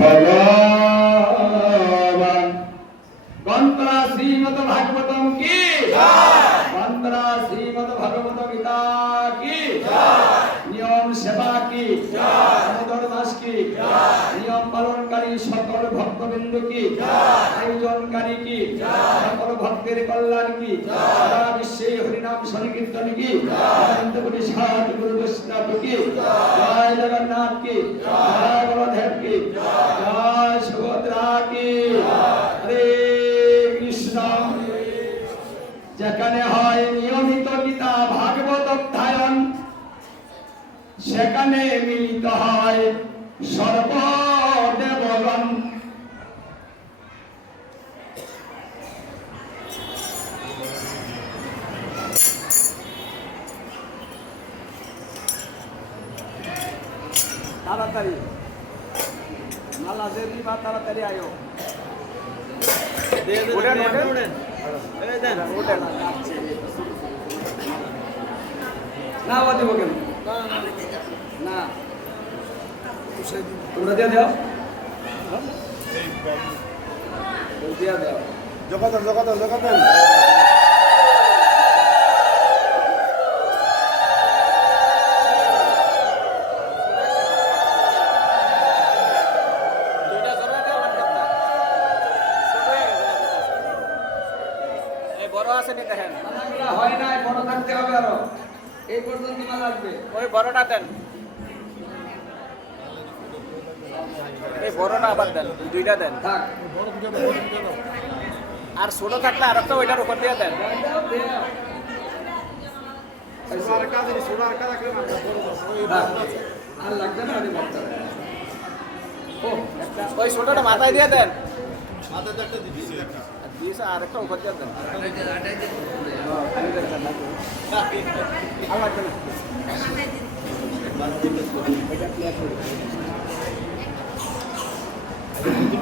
ভগবান। কন্তরা শ্রীমদ ভাগবতম কি? কন্তরা শ্রীমদ ভগবত গীতা কি? নিয়ম সেবা কি? দাস কি? নিয়ম পালনকারী সকল ভক্তবৃন্দ কি? আয়োজনকারী কি? সকল ভক্তের কল্যাণ কি? সারা বিশ্বে হরিনাম সংকীর্তন কি? সাধু গুরু বৈষ্ণব কি? জয় জগন্নাথ কি? জয় বলদেব কি জয় সুভদ্রা কি হরে কৃষ্ণ যেখানে হয় নিয়মিত গীতা ভাগবত অধ্যায়ন সেখানে মিলিত হয় সর্বদেবগণ। তাড়াতাড়ি। বা তাড়াতাড়ি আয়ো। ওঠেন ওঠেন? ওঠেন ওঠেন। না আবার দেবো কেন? না। তোমরা দিয়ে দাও। দিয়ে দাও। জগাতন জগাতন জগাতন বড় আছে নি দেখেন মালাগুলা হয় নাই বড় থাকতে হবে আরও এই পর্যন্ত মালা লাগবে ওই বড়টা দেন এই বড়টা আবার দেন দুইটা দেন। আর ছোট থাকলে আর একটা ওইটার উপর দিয়ে দেন। ও ওই ছোটটা মাথায় দিয়ে দেন। আর একটা উপর দিয়ে দেন। আর লাগবে না।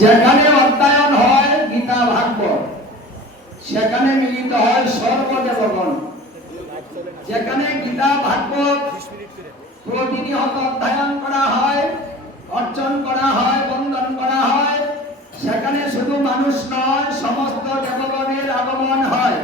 যেখানে অধ্যয়ন হয় গীতা ভাগবত সেখানে মিলিত হয় সর্বদেবগণ যেখানে গীতা ভাগবত প্রতিনিয়ত অধ্যয়ন করা হয় অর্জন করা হয় বন্দন করা হয়, সেখানে শুধু মানুষ নয়, সমস্ত দেবগণের আগমন হয়।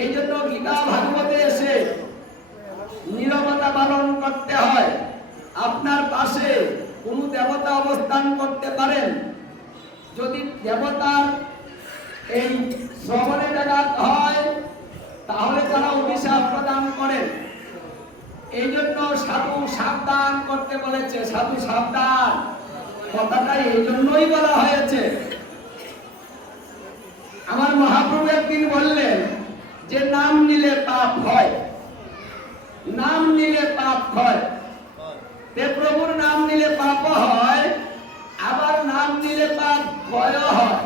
এই জন্য গীতা ভাগবতে এসে নীরবতা পালন করতে হয়। আপনার পাশে কোন দেবতা অবস্থান করতে পারেন। যদি দেবতার এই শ্রবণে ব্যাঘাত হয়, তাহলে তারা অভিশাপ প্রদান করেন এই জন্য সাধু সাবধান করতে বলেছে, সাধু সাবধান। কথাটা এই জন্যই বলা হয়েছে। আমার মহাপ্রভু একদিন বললেন যে, নাম নিলে পাপ হয়। নাম নিলে পাপ হয়। প্রভুর নাম নিলে পাপ হয়, আবার নাম নিলে পাপ ভয় হয়।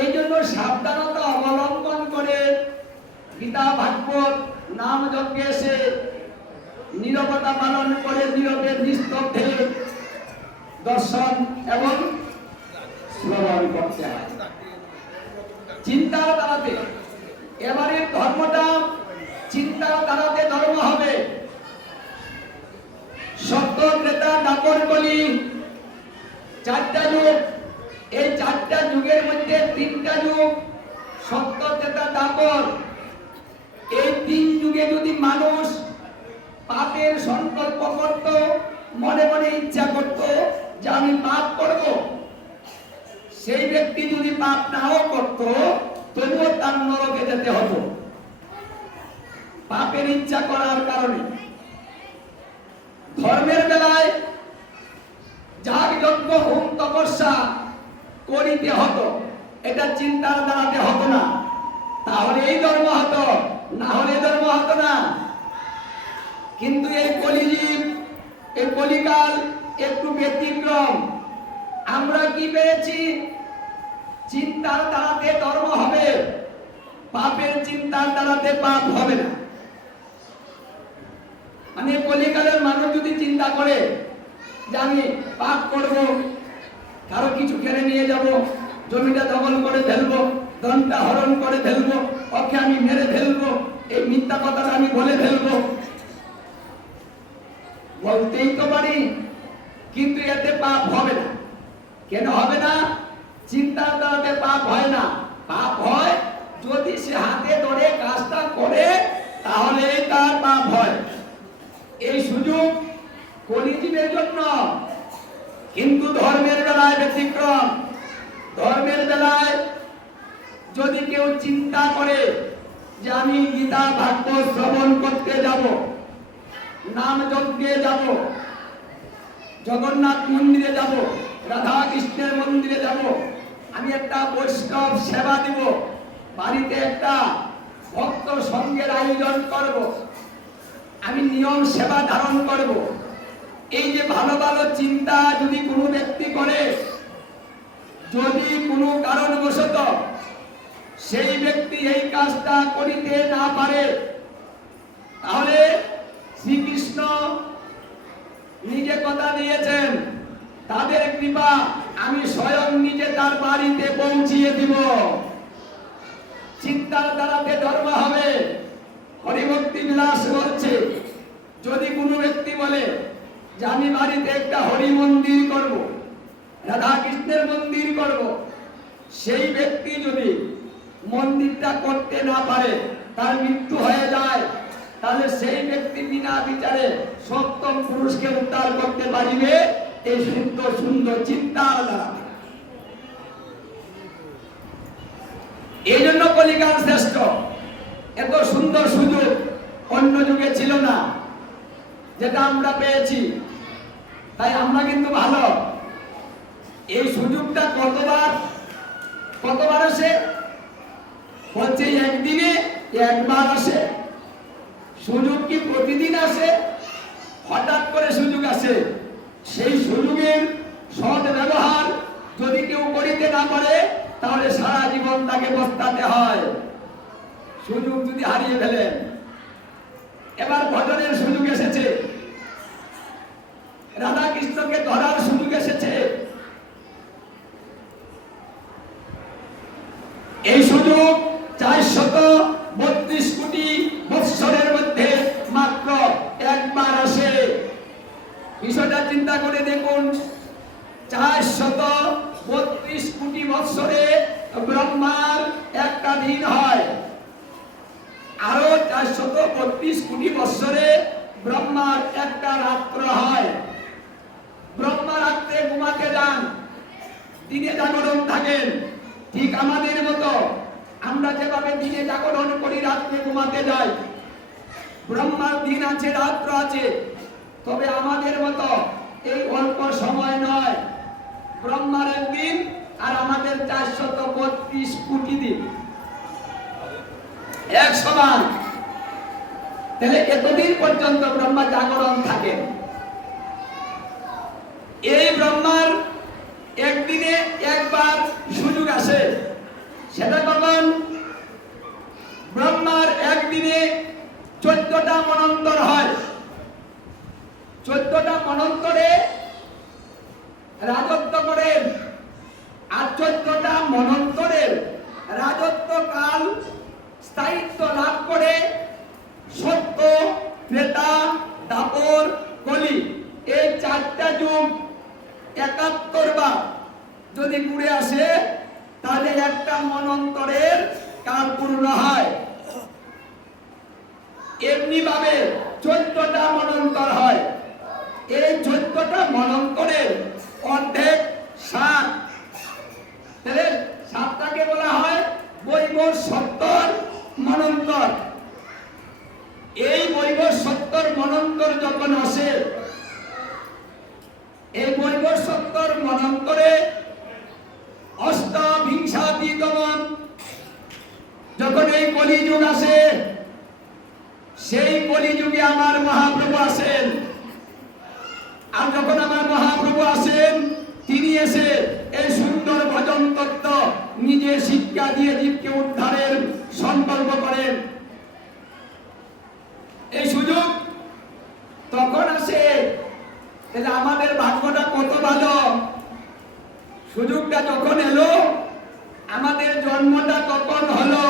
এই জন্য সাবধানতা অবলম্বন করে গীতা ভাগবত নাম যজ্ঞে এসে নীরবতা পালন করে নীরবে নিস্তব্ধে দর্শন এবং শ্রবণ করতে হয়। চিন্তার দ্বারাতে এবারে ধর্মটা চিন্তার দ্বারাতে ধর্ম হবে। ক্রেতা দাপর কলি। চারটা যুগ, এই চারটা যুগের মধ্যে তিনটা যুগ সত্য ক্রেতা দাপর এই তিন যুগে যদি মানুষ পাপের সংকল্প করত, মনে মনে ইচ্ছা করত যে আমি পাপ করব, সেই ব্যক্তি যদি পাপ নাও করত, তবুও তার নরকে যেতে হতো। পাপের ইচ্ছা করার কারণে। ধর্মের বেলায় যাগ যজ্ঞ, হোম, তপস্যা করিতে হতো, এটা চিন্তার দ্বারাতে হতো না। তাহলে এই ধর্ম হতো, না হলে ধর্ম হতো না। কিন্তু এই কলিযুগ, এই কলিকাল একটু ব্যতিক্রম। আমরা কি পেয়েছি চিন্তার দ্বারাতে ধর্ম হবে, পাপের চিন্তার দ্বারাতে পাপ হবে না। মানে কলিকালের মানুষ যদি চিন্তা করে যে আমি পাপ করব, কারও কিছু কেড়ে নিয়ে যাব, জমিটা দখল করে ফেলব, ধনটা হরণ করে ফেলব ওকে আমি মেরে ফেলব, এই মিথ্যা কথাটা আমি বলে ফেলব। বলতেই তো পারি, কিন্তু এতে পাপ হবে না। কেন হবে না? চিন্তার দ্বারাতে পাপ হয় না। পাপ হয় যদি সে হাতে ধরে কাজটা করে, তাহলে তার পাপ হয়। এই সুযোগ কলিজীবের জন্য। কিন্তু ধর্মের বেলায় ব্যতিক্রম। ধর্মের বেলায় যদি কেউ চিন্তা করে যে আমি গীতা, ভাগ্য শ্রবণ করতে যাব, নাম যজ্ঞে যাব, জগন্নাথ মন্দিরে যাব রাধা কৃষ্ণের মন্দিরে যাব, আমি একটা বৈষ্ণব সেবা দিব, বাড়িতে একটা ভক্ত সঙ্গের আয়োজন করব আমি নিয়ম সেবা ধারণ করব। এই যে ভালো ভালো চিন্তা যদি কোনো ব্যক্তি করে, যদি কোনো কারণবশত সেই ব্যক্তি এই কাজটা করিতে না পারে, তাহলে শ্রীকৃষ্ণ নিজে কথা দিয়েছেন, তাদের কৃপা আমি স্বয়ং নিজে তার বাড়িতে পৌঁছিয়ে দিব। চিন্তার দ্বারাতে ধর্ম হবে। হরিভক্তি বিলাস বলছে যদি কোনো ব্যক্তি বলে, যে আমি বাড়িতে একটা হরি মন্দির করব রাধা কৃষ্ণের মন্দির করব, সেই ব্যক্তি যদি মন্দিরটা করতে না পারে, তার মৃত্যু হয়ে যায়, তাহলে সেই ব্যক্তি বিনা বিচারে সপ্তম পুরুষকে উদ্ধার করতে পারিবে, এই সুন্দর সুন্দর দ্বারা। এই জন্য কলিকাল শ্রেষ্ঠ। এত সুন্দর সুযোগ অন্য যুগে ছিল না, যেটা আমরা পেয়েছি। তাই আমরা কিন্তু ভালো। এই সুযোগটা কতবার কতবার আসে? হচ্ছে একদিনে একবার আসে। সুযোগ কি প্রতিদিন আসে? হঠাৎ করে সুযোগ আসে। সেই সুযোগের সৎ ব্যবহার যদি কেউ করিতে না পারে, তাহলে সারা জীবন তাকে বস্তাতে হয়। সুযোগ যদি হারিয়ে ফেলেন, এবার ভজনের সুযোগ এসেছে। রাধা কৃষ্ণকে ধরার সুযোগ এসেছে। এই সুযোগ চারশত বত্রিশ কোটি বৎসরের মধ্যে মাত্র একবার আসে। বিষয়টা চিন্তা করে দেখুন, চারশত বত্রিশ কোটি বৎসরে ব্রহ্মার একটা দিন হয়। আরও চারশত বত্রিশ কোটি বৎসরে ব্রহ্মার একটা রাত্র হয়। ব্রহ্মা রাত্রে ঘুমাতে যান, দিনে জাগরণ থাকেন। ঠিক আমাদের মতো আমরা যেভাবে দিনে জাগরণ করি, রাত্রে ঘুমাতে যাই। ব্রহ্মার দিন আছে, রাত্র আছে। তবে আমাদের মতো এই অল্প সময় নয়। ব্রহ্মার একদিন আর আমাদের চারশত বত্রিশ কোটি দিন। এক সমান তাহলে এতদিন পর্যন্ত ব্রহ্মা জাগরণ থাকেন এই ব্রহ্মার একদিনে একবার সুযোগ আসে। সেটা কখন? ব্রহ্মার একদিনে চোদ্দটা মনন্তর হয়। চোদ্দটা মনন্তরে রাজত্ব করেন। আর চোদ্দটা মনন্তরের রাজত্ব কাল স্থায়িত্ব লাভ করে সত্য ত্রেতা দাপর, কলি। এই চারটা যুগ একাত্তর বার যদি ঘুরে আসে, তাহলে একটা মনন্তরের কাল পূর্ণ হয়। এমনি ভাবে চোদ্দটা মনন্তর হয়। এই চোদ্দটা মনন্তরের অর্ধেক সাত। সাতটাকে বলা হয় বৈব সত্তর। মনন্তর এই বৈব সত্তর মনন্তর যখন আসে, এই বৈব সত্তর মনন্তরে অষ্টাভিংসাতি দমন যখন এই কলিযুগ আসে, সেই কলিযুগে আমার মহাপ্রভু আসেন। আর যখন আমার মহাপ্রভু আসেন, তিনি এসে এই সুন্দর ভজন তত্ত্ব নিজে শিক্ষা দিয়ে জীবকে উদ্ধারের সংকল্প করেন। এই সুযোগ তখন আসে। তাহলে আমাদের ভাগ্যটা কত ভালো? সুযোগটা যখন এলো, আমাদের জন্মটা তখন হলো।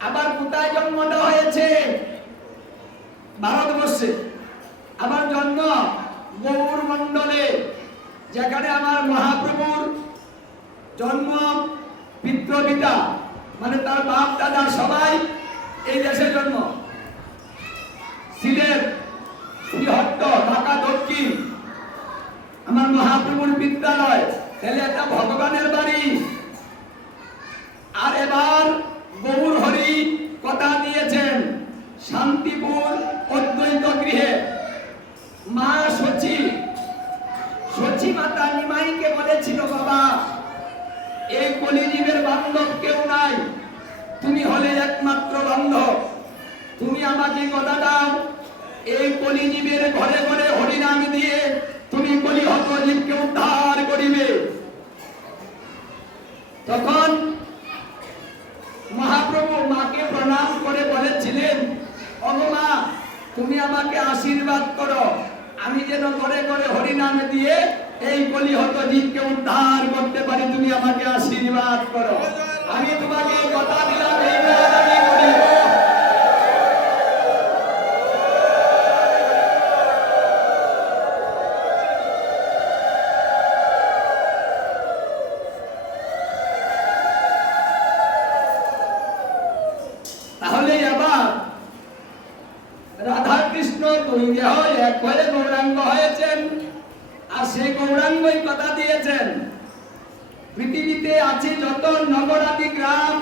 আবার কোথায় জন্মটা হয়েছে? ভারতবর্ষে। আমার জন্ম গৌর মণ্ডলে, যেখানে আমার মহাপ্রভুর জন্ম পিতৃপিতা মানে তার বাপ, দাদা সবাই এই দেশে জন্ম সিলেট, শ্রীহট্ট, ঢাকা, দক্ষিণ। আমার মহাপ্রভুর বিদ্যালয়, তাহলে একটা ভগবানের বাড়ি। আর এবার গৌর হরি কথা দিয়েছেন, শান্তিপুর অদ্বৈত গৃহে। মা সচি সচি মাতা নিমাইকে বলেছিল বাবা এই কলিজীবের বান্ধব কেউ নাই। তুমি হলে একমাত্র বান্ধব। তুমি আমাকে কথা দাও। এই কলিজীবের ঘরে ঘরে হরিনাম দিয়ে তুমি কলিহত জীবকে উদ্ধার করিবে। তখন মহাপ্রভু মাকে প্রণাম করে বলেছিলেন অগমা তুমি আমাকে আশীর্বাদ করো। আমি যেন ঘরে ঘরে হরিনামে দিয়ে এই কলিহত জীবকে উদ্ধার তুমি আমাকে আশীর্বাদ করো। আমি তোমাকে কথা দিলাম এই কাজ আমি করিব তাহলে আবার রাধা কৃষ্ণ দুই দেহ এক হয়ে গৌরাঙ্গ হয়েছেন আর সেই গৌরাঙ্গই কথা দিয়েছেন পৃথিবীতে আছে যত নগরাদি গ্রাম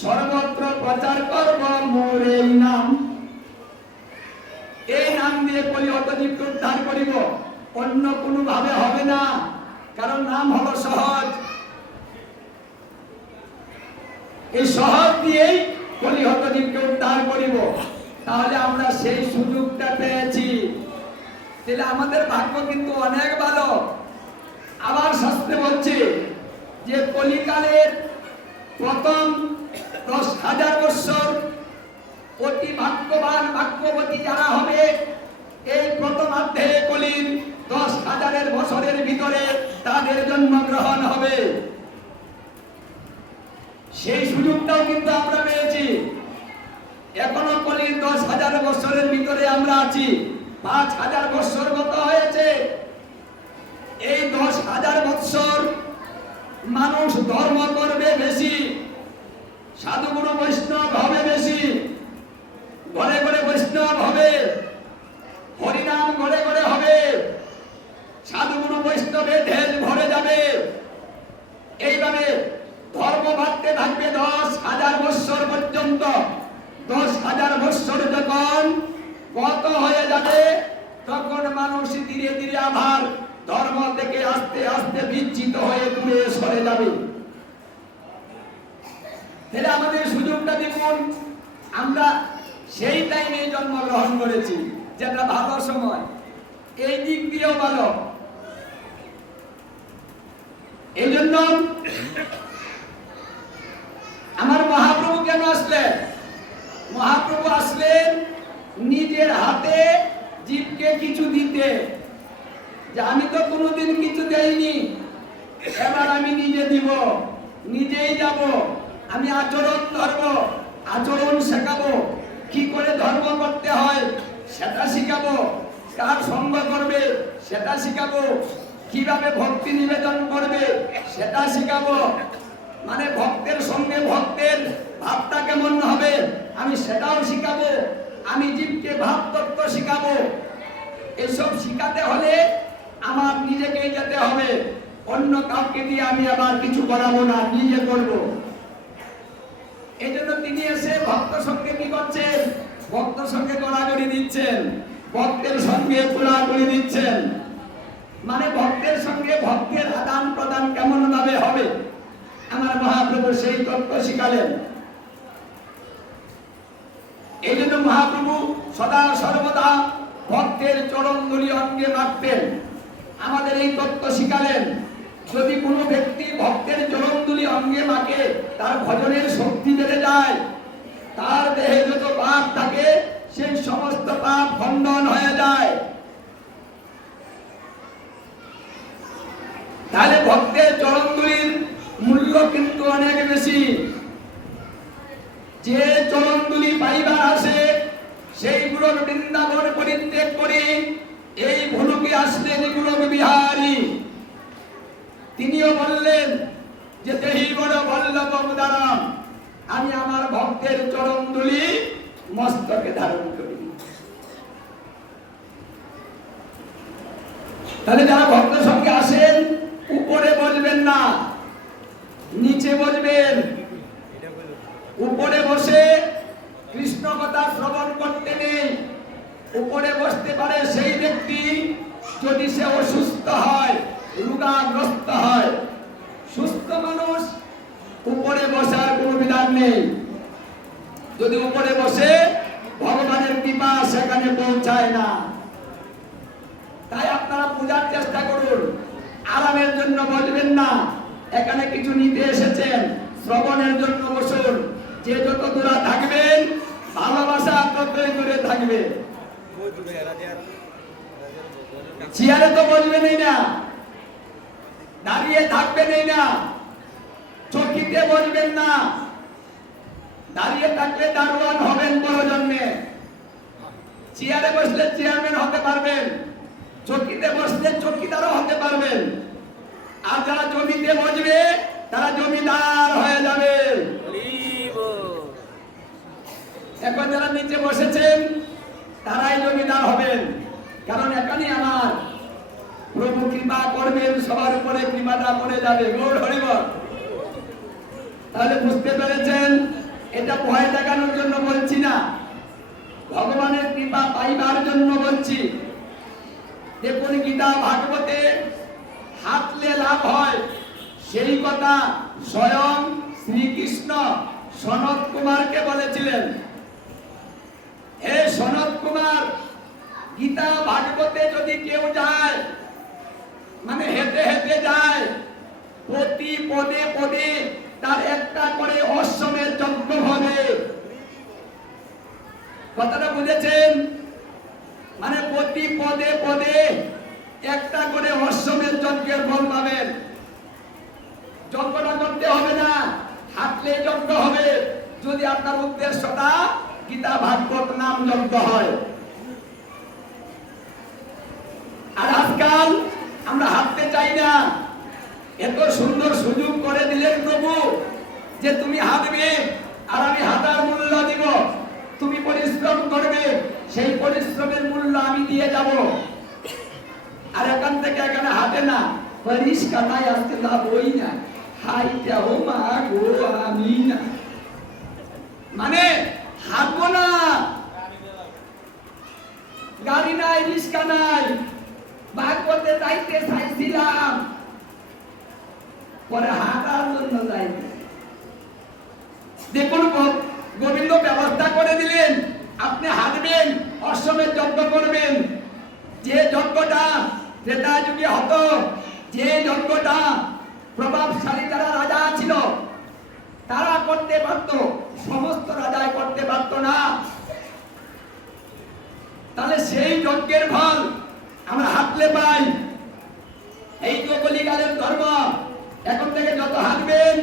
সর্বত্র প্রচার করব মোর এই নাম নাম দিয়ে কলিহত জীবকে উদ্ধার করিব। অন্য কোনো ভাবে হবে না। কারণ নাম হলো সহজ। এই সহজ দিয়েই কলিহত জীবকে উদ্ধার করিব। তাহলে আমরা সেই সুযোগটা পেয়েছি। তাহলে আমাদের ভাগ্য কিন্তু অনেক ভালো। আবার শাস্ত্রে বলছে যে কলিকালের প্রথম দশ হাজার বৎসর অতি ভাগ্যবান ভাগ্যবতী যারা হবে এই প্রথমার্ধে কলির দশ হাজারের বছরের ভিতরে তাদের জন্মগ্রহণ হবে। সেই সুযোগটাও কিন্তু আমরা পেয়েছি। এখনও কলির দশ হাজার বছরের ভিতরে আমরা আছি। পাঁচ হাজার বৎসর গত হয়েছে। এই দশ হাজার বৎসর মানুষ ধর্ম করবে বেশি, সাধুগুরু বৈষ্ণব হবে বেশি, ঘরে ঘরে বৈষ্ণব হবে। হরিনাম ঘরে ঘরে হবে। সাধুগুরু বৈষ্ণবে ঢেল ভরে যাবে। এইভাবে ধর্ম বাড়তে থাকবে দশ হাজার বৎসর পর্যন্ত। দশ হাজার বৎসর যখন কত হয়ে যাবে, তখন মানুষ ধীরে ধীরে আবার ধর্ম থেকে আস্তে আস্তে বিচ্ছিত হয়ে দূরে সরে যাবে। তাহলে আমাদের সুযোগটা দেখুন, আমরা সেই টাইমে জন্মগ্রহণ করেছি। যেটা ভালো সময়। এই দিক দিয়েও ভালো। এই জন্য আমার মহাপ্রভু কেন আসলেন? মহাপ্রভু আসলেন নিজের হাতে জীবকে কিছু দিতে। যে আমি তো কোনোদিন কিছু দেইনি। এবার আমি নিজে দিব, নিজেই যাব। আমি আচরণ ধর্ম আচরণ শেখাবো। কি করে ধর্ম করতে হয়? সেটা শিখাবো। কার সঙ্গ করবে, সেটা শিখাবো। কীভাবে ভক্তি নিবেদন করবে, সেটা শিখাবো। মানে ভক্তের সঙ্গে ভক্তের ভাবটা কেমন হবে, আমি সেটাও শিখাবো। আমি জীবকে ভাব তত্ত্ব শিখাবো। এসব শিখাতে হলে আমার নিজেকে যেতে হবে। অন্য কাউকে দিয়ে আমি আবার কিছু করাবো না, নিজে করব। এই জন্য তিনি এসে ভক্ত সঙ্গে কি করছেন? ভক্ত সঙ্গে গড়াগড়ি দিচ্ছেন, ভক্তের সঙ্গে পোড়াগড়ি দিচ্ছেন। মানে ভক্তের সঙ্গে ভক্তের আদান প্রদান কেমন ভাবে হবে? আমার মহাপ্রভু সেই তত্ত্ব শিখালেন। এই জন্য মহাপ্রভু সদা সর্বদা ভক্তের চরণ ধরি অঙ্গে মারতেন আমাদের এই তত্ত্ব শিখালেন, যদি কোনো ব্যক্তি ভক্তের চরণদুলি অঙ্গে মাকে তার ভজনের শক্তি বেড়ে যায়, তার দেহে যত পাপ থাকে সেই সমস্ত পাপ খণ্ডন হয়ে যায়। তাহলে ভক্তের চরণদুলির মূল্য কিন্তু অনেক বেশি। যে চরণদুলি পাইবার আসে সেইগুলো বৃন্দাবন পরিত্যাগ করে এই ভুলুকে আসলেন এগুলো বিহারী। তিনিও বললেন যে, দেহি বড় বল্লভ আমি আমার ভক্তের চরণদুলি মস্তকে ধারণ করি। তাহলে যারা ভক্ত সঙ্গে আসেন, উপরে বসবেন না, নিচে বসবেন উপরে বসে কৃষ্ণ কথা শ্রবণ করতে নেই। উপরে বসতে পারে সেই ব্যক্তি, যদি সে অসুস্থ হয়, রোগাগ্রস্ত হয়। সুস্থ মানুষ, উপরে বসার কোনো বিধান নেই। যদি উপরে বসে ভগবানের কৃপা সেখানে পৌঁছায় না। তাই আপনারা পূজার চেষ্টা করুন, আরামের জন্য বসবেন না। এখানে কিছু নিতে এসেছেন, শ্রবণের জন্য বসুন। যে যত দূরা থাকবেন, ভালোবাসা ততই দূরে থাকবে। চেয়ারে তো বসবেনই না, দাঁড়িয়ে থাকবেনই না, চকিতে বসবেন না। দাঁড়িয়ে থাকলে দারোয়ান হবেন জন্মে চেয়ারে বসলে চেয়ারম্যান হতে পারবেন। চকিতে বসলে চকিদারও হতে পারবেন। আর যারা জমিতে বসবে, তারা জমিদার হয়ে যাবে। এখন যারা নিচে বসেছেন, তারাই জমিদার হবেন। কারণ এখানে আমার প্রভু কৃপা করবেন, সবার উপরে কৃপাটা পড়ে যাবে। গৌর হরিবল। তাহলে বুঝতে পেরেছেন এটা ভয় দেখানোর জন্য বলছি না। ভগবানের কৃপা পাইবার জন্য বলছি। দেখুন গীতা ভাগবতে হাতলে লাভ হয়। সেই কথা স্বয়ং শ্রীকৃষ্ণ সনত কুমারকে বলেছিলেন। হে সনত কুমার, গীতা ভাগবতে যদি কেউ যায় মানে হেঁটে হেঁটে যায়, প্রতি পদে পদে তার একটা করে অশ্বমের যজ্ঞ হবে কথাটা বুঝেছেন? মানে প্রতি পদে পদে একটা করে অশ্বমের যজ্ঞের ফল পাবেন। যজ্ঞটা করতে হবে না, হাঁটলে যজ্ঞ হবে। যদি আপনার উদ্দেশ্যটা গীতা ভাগবত নাম যজ্ঞ হয়। আর আজকাল আমরা হাঁটতে চাই না। এত সুন্দর সুযোগ করে দিলেন প্রভু যে তুমি হাঁটবে আর আমি হাঁটার মূল্য দিব। তুমি পরিশ্রম করবে, সেই পরিশ্রমের মূল্য আমি দিয়ে যাব। আর এখান থেকে এখানে হাঁটে না যাবই না। হাইটা ও মা গো আমি না। মানে হাঁটবো না। গাড়ি নাই রিস্কা নাই। ভাগবতে যাইতে চাইছিলাম। পরে হাঁটার জন্য যাইতে দেখুন গোবিন্দ ব্যবস্থা করে দিলেন। আপনি হাঁটবেন অশ্বমের যজ্ঞ করবেন। যে যজ্ঞটা ত্রেতা যুগে হতো, যে যজ্ঞটা প্রভাবশালী যারা রাজা ছিল, তারা করতে পারত, সমস্ত রাজাই করতে পারত না। তাহলে সেই যজ্ঞের ফল আমরা হাঁটলে পাই। এই তো কলিকালের ধর্ম এখন থেকে যত হাঁটবেন